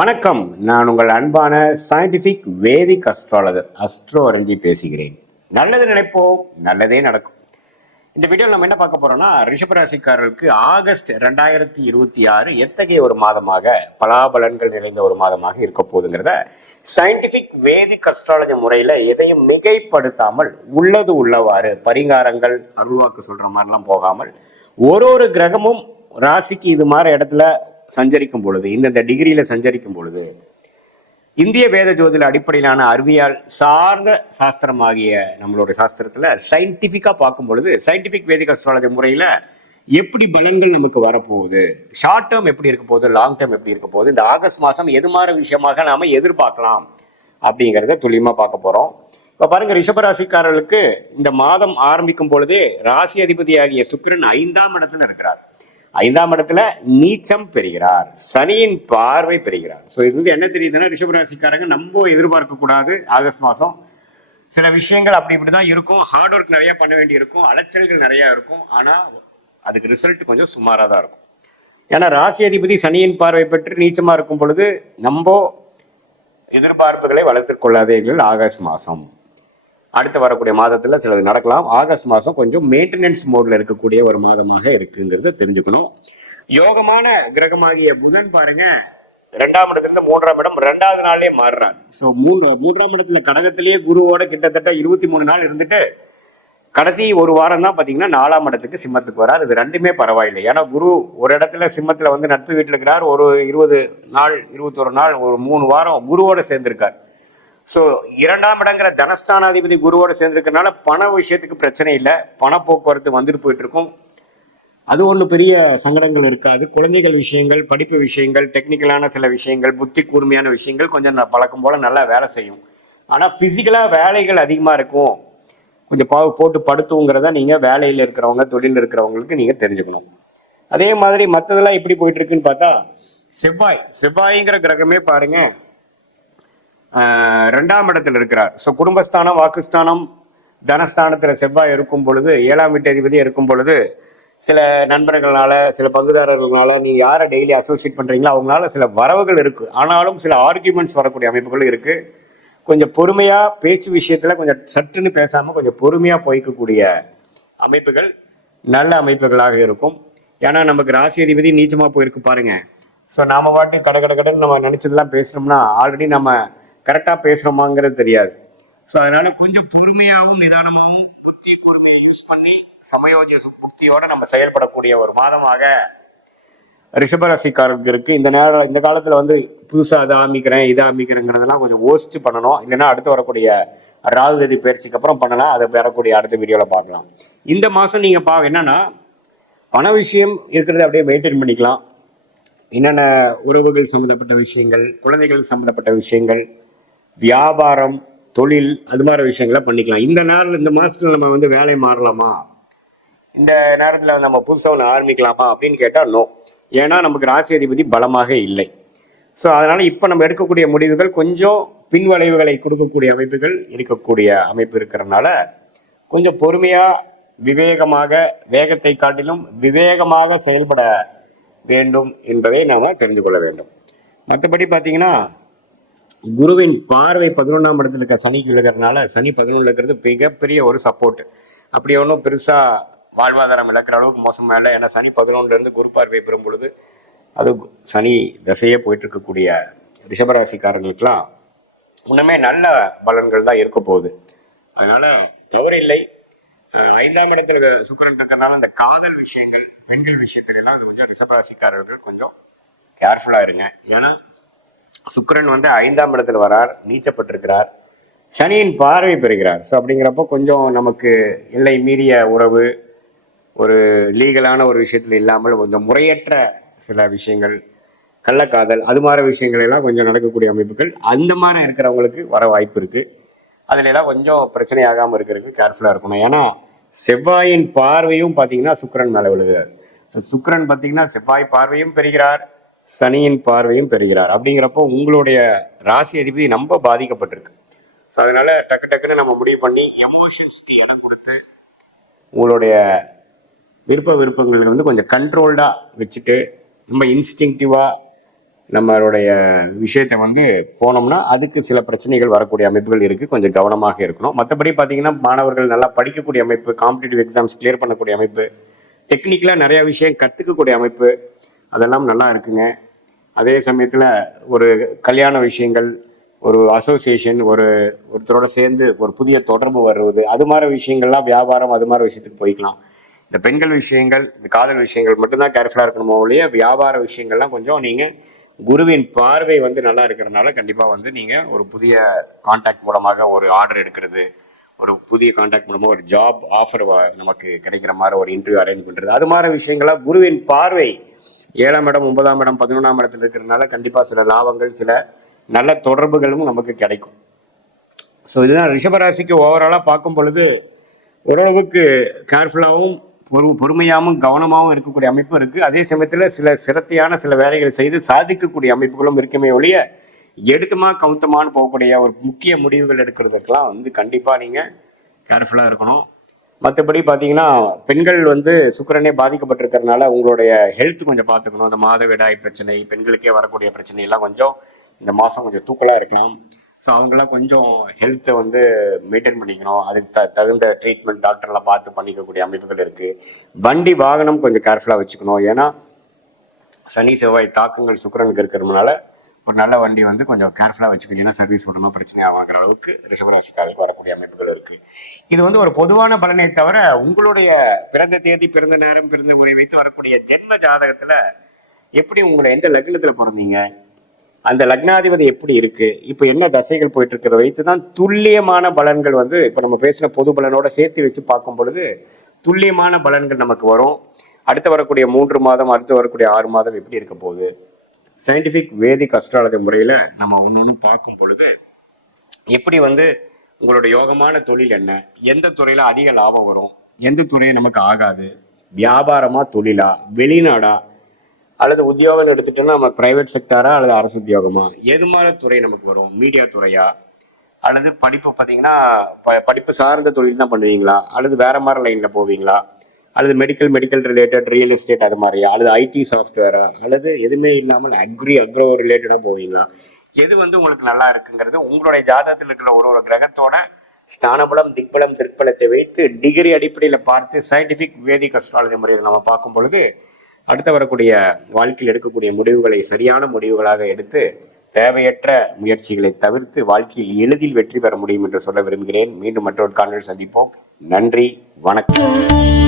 வணக்கம். நான் உங்கள் அன்பான சயின்டிபிக் வேதிக் அஸ்ட்ராலஜர் அஸ்ட்ரோ அரஞ்சி பேசுகிறேன். நல்லது நினைப்போம், நல்லதே நடக்கும். இந்த வீடியோவில் நம்ம என்ன பார்க்க போறோம்னா, ரிஷபராசிக்காரர்களுக்கு ஆகஸ்ட் 2026 எத்தகைய ஒரு மாதமாக பலாபலன்கள் நிறைந்த ஒரு மாதமாக இருக்க போகுதுங்கிறத சயின்டிபிக் வேதிக் அஸ்ட்ராலஜி முறையில எதையும் மிகைப்படுத்தாமல் உள்ளது உள்ளவாறு பரிகாரங்கள் அருள்வாக்கு சொல்ற மாதிரிலாம் போகாமல் ஒரு கிரகமும் ராசிக்கு இது மாதிரி இடத்துல சஞ்சரிக்கும் பொழுது, இந்த டிகிரியில சஞ்சரிக்கும் பொழுது இந்திய வேத ஜோதிட அடிப்படையிலான அறிவியல் சார்ந்த சாஸ்திரமாகிய நம்மளுடைய சாஸ்திரத்துல சயின்டிபிக்கா பார்க்கும் பொழுது சயின்டிபிக் வேதிக் அஸ்ட்ராலஜி முறையில எப்படி பலன்கள் நமக்கு வரப்போகுது, ஷார்ட் டேர்ம் எப்படி இருக்க போகுது, லாங் டேர்ம் எப்படி இருக்க போகுது, இந்த ஆகஸ்ட் மாசம் எது மாதிரி விஷயமாக நாம எதிர்பார்க்கலாம் அப்படிங்கிறத துல்லியமா பார்க்க போறோம். இப்ப பாருங்க, ரிஷபராசிக்காரர்களுக்கு இந்த மாதம் ஆரம்பிக்கும் பொழுதே ராசி அதிபதியாகிய சுக்கிரன் 5ஆம் இடத்துல இருக்கிறார். 5ஆம் இடத்துல நீச்சம் பெறுகிறார், சனியின் பார்வை பெறுகிறார். ஸோ இது வந்து என்ன தெரியுதுன்னா, ரிஷபராசிக்காரங்க நம்ம எதிர்பார்க்க கூடாது. ஆகஸ்ட் மாதம் சில விஷயங்கள் அப்படி இப்படிதான் இருக்கும். ஹார்ட் ஒர்க் நிறைய பண்ண வேண்டி இருக்கும், அலைச்சல்கள் நிறைய இருக்கும். ஆனா அதுக்கு ரிசல்ட் கொஞ்சம் சுமாராக தான் இருக்கும். ஏன்னா ராசி அதிபதி சனியின் பார்வை பெற்று நீச்சமா இருக்கும் பொழுது நம்ம எதிர்பார்ப்புகளை வளர்த்துக் கொள்ளாதீர்கள். ஆகஸ்ட் மாதம் அடுத்து வரக்கூடிய மாதத்துல சிலது நடக்கலாம். ஆகஸ்ட் மாதம் கொஞ்சம் மெயின்டெனன்ஸ் மோட்ல இருக்கக்கூடிய ஒரு மாதமாக இருக்குங்கிறத தெரிஞ்சுக்கணும். யோகமான கிரகமாகிய புதன் பாருங்க, 2ஆம் இடத்துல இருந்து 3ஆம் இடம் 2வது நாளே மாறுறார். ஸோ 3ஆம் இடத்துல கடகத்திலேயே குருவோட கிட்டத்தட்ட 23 நாள் இருந்துட்டு கடைசி ஒரு வாரம் தான் பாத்தீங்கன்னா 4ஆம் இடத்துக்கு சிம்மத்துக்கு வரார். இது ரெண்டுமே பரவாயில்லை. ஏன்னா குரு ஒரு இடத்துல சிம்மத்துல வந்து நட்பு வீட்டில் இருக்கிறார். ஒரு 20 நாள் 21 நாள் ஒரு 3 வாரம் குருவோட சேர்ந்திருக்கார். ஸோ 2ஆம் இடங்கிற தனஸ்தானாதிபதி குருவோட சேர்ந்திருக்கிறதுனால பண விஷயத்துக்கு பிரச்சனை இல்லை. பண போக்குவரத்து வந்துட்டு போயிட்டு இருக்கும். அது ஒன்றும் பெரிய சங்கடங்கள் இருக்காது. குழந்தைகள் விஷயங்கள், படிப்பு விஷயங்கள், டெக்னிக்கலான சில விஷயங்கள், புத்தி கூர்மையான விஷயங்கள் கொஞ்சம் பழக்கம் போல நல்லா வேலை செய்யும். ஆனால் பிசிக்கலா வேலைகள் அதிகமாக இருக்கும். கொஞ்சம் போட்டு படுத்துங்கிறத நீங்க வேலையில் இருக்கிறவங்க, தொழில் இருக்கிறவங்களுக்கு நீங்க தெரிஞ்சுக்கணும். அதே மாதிரி மற்றதெல்லாம் எப்படி போயிட்டு இருக்குன்னு பார்த்தா, செவ்வாய்ங்கிற கிரகமே பாருங்க 2ஆம் இடத்துல இருக்கிறார். ஸோ குடும்பஸ்தானம், வாக்குஸ்தானம், தனஸ்தானத்துல செவ்வாய் இருக்கும் பொழுது, 7ஆம் வீட்டு அதிபதி இருக்கும் பொழுது சில நண்பர்களால, சில பங்குதாரர்களால, நீங்க யாரை டெய்லி அசோசியேட் பண்றீங்களோ அவங்களால சில வரவுகள் இருக்கு. ஆனாலும் சில ஆர்கியூமெண்ட்ஸ் வரக்கூடிய அமைப்புகளும் இருக்கு. கொஞ்சம் பொறுமையா பேச்சு விஷயத்துல கொஞ்சம் சட்டுன்னு பேசாம கொஞ்சம் பொறுமையா போய்க்கக்கூடிய அமைப்புகள் நல்ல அமைப்புகளாக இருக்கும். ஏன்னா நமக்கு ராசி அதிபதி நீச்சமா போயிருக்கு பாருங்க. ஸோ நாம வாட்டி கடன்னு நம்ம நினைச்சதெல்லாம் பேசணும்னா ஆல்ரெடி நம்ம கரெக்டா பேசுறோமாங்கிறது தெரியாது. ஸோ அதனால கொஞ்சம் பொறுமையாகவும் நிதானமாகவும் புத்தி கூர்மையை யூஸ் பண்ணி சமயோஜிய புத்தியோட நம்ம செயல்படக்கூடிய ஒரு மாதமாக ரிஷபராசிக்காரருக்கு இருக்கு. இந்த காலத்துல வந்து புதுசா அதை ஆரம்பிக்கிறேங்கிறதெல்லாம் கொஞ்சம் யோசிச்சு பண்ணணும். இல்லைன்னா அடுத்து வரக்கூடிய ராகுகதி பயிற்சிக்கு அப்புறம் பண்ணலாம். அதை வரக்கூடிய அடுத்த வீடியோல பார்க்கலாம். இந்த மாசம் நீங்க என்னன்னா, பண விஷயம் இருக்கிறத அப்படியே மெயின்டைன் பண்ணிக்கலாம். என்னென்ன உறவுகள் சம்மந்தப்பட்ட விஷயங்கள், குழந்தைகள் சம்மந்தப்பட்ட விஷயங்கள், வியாபாரம், தொழில், அது மாதிரி விஷயங்களை பண்ணிக்கலாம். இந்த மாசத்துல நம்ம வந்து வேலை மாறலாமா, இந்த நேரத்துல நம்ம புதுசாக ஒன்று ஆரம்பிக்கலாமா அப்படின்னு கேட்டா நோ. ஏன்னா நமக்கு ராசி அதிபதி பலமாக இல்லை. ஸோ அதனால இப்ப நம்ம எடுக்கக்கூடிய முடிவுகள் கொஞ்சம் பின்வளைவுகளை கொடுக்கக்கூடிய அமைப்புகள் இருக்கக்கூடிய அமைப்பு இருக்கிறதுனால கொஞ்சம் பொறுமையா விவேகமாக, வேகத்தை காட்டிலும் விவேகமாக செயல்பட வேண்டும் என்பதை நாம தெரிந்து கொள்ள வேண்டும். மற்றபடி பார்த்தீங்கன்னா, குருவின் பார்வை 11ஆம் இடத்துல இருக்க சனிக்கு விழுகிறதுனால, சனி 11 இருக்கிறது மிகப்பெரிய ஒரு சப்போர்ட். அப்படி ஒன்றும் பெருசா வாழ்வாதாரம் இழக்கிற அளவுக்கு மோசமா இல்லை. ஏன்னா சனி 11ல இருந்து குரு பார்வை பெறும் பொழுது, அது சனி தசையே போயிட்டு இருக்கக்கூடிய ரிஷபராசிக்காரர்களுக்கெல்லாம் இன்னுமே நல்ல பலன்கள் தான் இருக்க போகுது. அதனால தவறு இல்லை. 5ஆம் இடத்துல சுக்கிரன் இருக்கிறதுனால அந்த காதல் விஷயங்கள், பெண்கள் விஷயத்துல எல்லாம் கொஞ்சம் ரிஷபராசிக்காரர்கள் கொஞ்சம் கேர்ஃபுல்லா இருங்க. ஏன்னா சுக்கிரன் வந்து 5ஆம் இடத்துல வரார், நீச்சப்பட்டிருக்கிறார், சனியின் பார்வை பெறுகிறார். ஸோ அப்படிங்கிறப்போ கொஞ்சம் நமக்கு எல்லை மீறிய உறவு, ஒரு லீகலான ஒரு விஷயத்துல இல்லாமல் கொஞ்சம் முறையற்ற சில விஷயங்கள், கள்ளக்காதல், அது மாதிரி விஷயங்கள் எல்லாம் கொஞ்சம் நடக்கக்கூடிய அமைப்புகள் அந்த மாதிரி இருக்கிறவங்களுக்கு வர வாய்ப்பு இருக்கு. அதுல எல்லாம் கொஞ்சம் பிரச்சனை ஆகாமல் இருக்கிறதுக்கு கேர்ஃபுல்லா இருக்கணும். ஏன்னா செவ்வாயின் பார்வையும் பார்த்தீங்கன்னா சுக்கிரன் மேல விழுகிறார். சுக்கிரன் பார்த்தீங்கன்னா செவ்வாய் பார்வையும் பெறுகிறார், சனியின் பார்வையும் பெறுகிறார். அப்படிங்கிறப்போ உங்களுடைய ராசி அதிபதி ரொம்ப பாதிக்கப்பட்டிருக்கு. ஸோ அதனால டக்குன்னு நம்ம முடிவு பண்ணி எமோஷன்ஸ்க்கு இடம் கொடுத்து உங்களுடைய விருப்பங்கள் வந்து கொஞ்சம் கண்ட்ரோல்டா வச்சுட்டு ரொம்ப இன்ஸ்டிங்டிவா நம்மளுடைய விஷயத்தை வந்து போனோம்னா அதுக்கு சில பிரச்சனைகள் வரக்கூடிய அமைப்புகள் இருக்குது. கொஞ்சம் கவனமாக இருக்கணும். மற்றபடி பார்த்தீங்கன்னா மாணவர்கள் நல்லா படிக்கக்கூடிய அமைப்பு, காம்படிட்டிவ் எக்ஸாம்ஸ் கிளியர் பண்ணக்கூடிய அமைப்பு, டெக்னிக்கலாக நிறையா விஷயம் கற்றுக்கக்கூடிய அமைப்பு, அதெல்லாம் நல்லா இருக்குங்க. அதே சமயத்தில் ஒரு கல்யாண விஷயங்கள், ஒரு அசோசியேஷன், ஒருத்தரோட சேர்ந்து ஒரு புதிய தொடர்பு வருவது, அது மாதிரி விஷயங்கள்லாம் வியாபாரம், அது மாதிரி விஷயத்துக்கு போய்க்கலாம். இந்த பெண்கள் விஷயங்கள், இந்த காதல் விஷயங்கள் மட்டும்தான் கேர்ஃபுல்லாக இருக்கணுமோ ஒழிய வியாபார விஷயங்கள்லாம் கொஞ்சம் நீங்கள் குருவின் பார்வை வந்து நல்லா இருக்கிறதுனால கண்டிப்பாக வந்து நீங்கள் ஒரு புதிய கான்டாக்ட் மூலமாக ஒரு ஆர்டர் எடுக்கிறது, ஒரு புதிய கான்டாக்ட் மூலமாக ஒரு ஜாப் ஆஃபர் நமக்கு கிடைக்கிற மாதிரி ஒரு இன்டர்வியூ அரேஞ்ச் பண்ணுறது, அது மாதிரி விஷயங்கள்லாம் குருவின் பார்வை 7ஆம் இடம், 9ஆம் இடம், 11ஆம் இடத்துல இருக்கிறதுனால கண்டிப்பாக சில லாபங்கள், சில நல்ல தொடர்புகளும் நமக்கு கிடைக்கும். ஸோ இதுதான் ரிஷபராசிக்கு ஓவராலாக பார்க்கும் பொழுது ஓரளவுக்கு கேர்ஃபுல்லாகவும் பொறுமையாகவும் கவனமாகவும் இருக்கக்கூடிய அமைப்பும் இருக்குது. அதே சமயத்தில் சில சிரத்தையான சில வேலைகளை செய்து சாதிக்கக்கூடிய அமைப்புகளும் இருக்குமே ஒழிய எடுத்துமா கவுத்தமானு போகக்கூடிய ஒரு முக்கிய முடிவுகள் எடுக்கிறதுக்கெல்லாம் வந்து கண்டிப்பாக நீங்கள் கேர்ஃபுல்லாக இருக்கணும். மற்றபடி பார்த்தீங்கன்னா பெண்கள் வந்து சுக்கிரனே பாதிக்கப்பட்டிருக்கிறதுனால உங்களுடைய ஹெல்த் கொஞ்சம் பார்த்துக்கணும். அந்த மாதவிடாய் பிரச்சனை, பெண்களுக்கே வரக்கூடிய பிரச்சனை எல்லாம் கொஞ்சம் இந்த மாதம் கொஞ்சம் தூக்கலாக இருக்கலாம். ஸோ அவங்களாம் கொஞ்சம் ஹெல்த்தை வந்து மெயின்டைன் பண்ணிக்கணும். அதுக்கு தகுந்த ட்ரீட்மெண்ட் டாக்டர்லாம் பார்த்து பண்ணிக்கக்கூடிய அமைப்புகள் இருக்குது. வண்டி வாகனம் கொஞ்சம் கேர்ஃபுல்லாக வச்சுக்கணும். ஏன்னா சனி செவ்வாய் தாக்கங்கள் சுக்கிரனுக்கு இருக்கிறதுனால ஒரு நல்ல வண்டி வந்து கொஞ்சம் கேர்ஃபுல்லாக வச்சுக்கணும். ஏன்னா சர்வீஸ் விடணும், பிரச்சனை ஆகுங்கிற அளவுக்கு ரிஷபராசிக்காரர்களுக்கு வரக்கூடிய அமைப்புகள் இருக்குது. இது வந்து ஒரு பொதுவான பலனை தவிர உங்களுடைய பிறந்த தேதி, பிறந்த நேரம், பிறந்த உரை வைத்து வரக்கூடிய ஜென்ம ஜாதகத்தில் எப்படி உங்களை எந்த லக்னத்தில் பிறந்தீங்க, அந்த லக்னாதிபதி எப்படி இருக்கு, இப்போ என்ன தசைகள் போயிட்டு இருக்கிற வைத்து தான் துல்லியமான பலன்கள் வந்து இப்போ நம்ம பேசின பொது பலனோட சேர்த்து வச்சு பார்க்கும் பொழுது துல்லியமான பலன்கள் நமக்கு வரும். அடுத்து வரக்கூடிய 3 மாதம், அடுத்து வரக்கூடிய 6 மாதம் எப்படி இருக்க போகுது, சயின்டிஃபிக் வேதிக் அஸ்ட்ராலஜி முறையில் நம்ம ஒன்று பார்க்கும் பொழுது எப்படி வந்து உங்களோட யோகமான தொழில் என்ன, எந்த துறையில் அதிக லாபம் வரும், எந்த துறையை நமக்கு ஆகாது, வியாபாரமா தொழிலா, வெளிநாடா, அல்லது உத்தியோகம் எடுத்துட்டோம்னா நம்ம பிரைவேட் செக்டாரா அல்லது அரசு உத்தியோகமா, எது மாதிரி துறை நமக்கு வரும், மீடியா துறையா, அல்லது படிப்பு பார்த்தீங்கன்னா படிப்பு சார்ந்த தொழில் தான் பண்ணுவீங்களா, அல்லது வேற மாதிரி லைனில் போவீங்களா, அல்லது மெடிக்கல் ரிலேட்டட், ரியல் எஸ்டேட் அது மாதிரியா, அல்லது ஐடி சாஃப்ட்வேரா, அல்லது எதுவுமே இல்லாமல் அக்ரோ ரிலேட்டடாக போவீங்களா, எது வந்து உங்களுக்கு நல்லா இருக்குங்கிறது உங்களுடைய ஜாதகத்தில் இருக்கிற ஒரு கிரகத்தோட ஸ்தானபலம், திக்பலம், திருப்பலத்தை வைத்து டிகிரி அடிப்படையில் பார்த்து சயின்டிஃபிக் வேதிக் அஸ்ட்ராலஜி முறையில் நம்ம பார்க்கும் பொழுது அடுத்து வரக்கூடிய வாழ்க்கையில் எடுக்கக்கூடிய முடிவுகளை சரியான முடிவுகளாக எடுத்து தேவையற்ற முயற்சிகளை தவிர்த்து வாழ்க்கையில் எளிதில் வெற்றி பெற முடியும் என்று சொல்ல விரும்புகிறேன். மீண்டும் மற்றொரு காணொளியில் சந்திப்போம். நன்றி, வணக்கம்.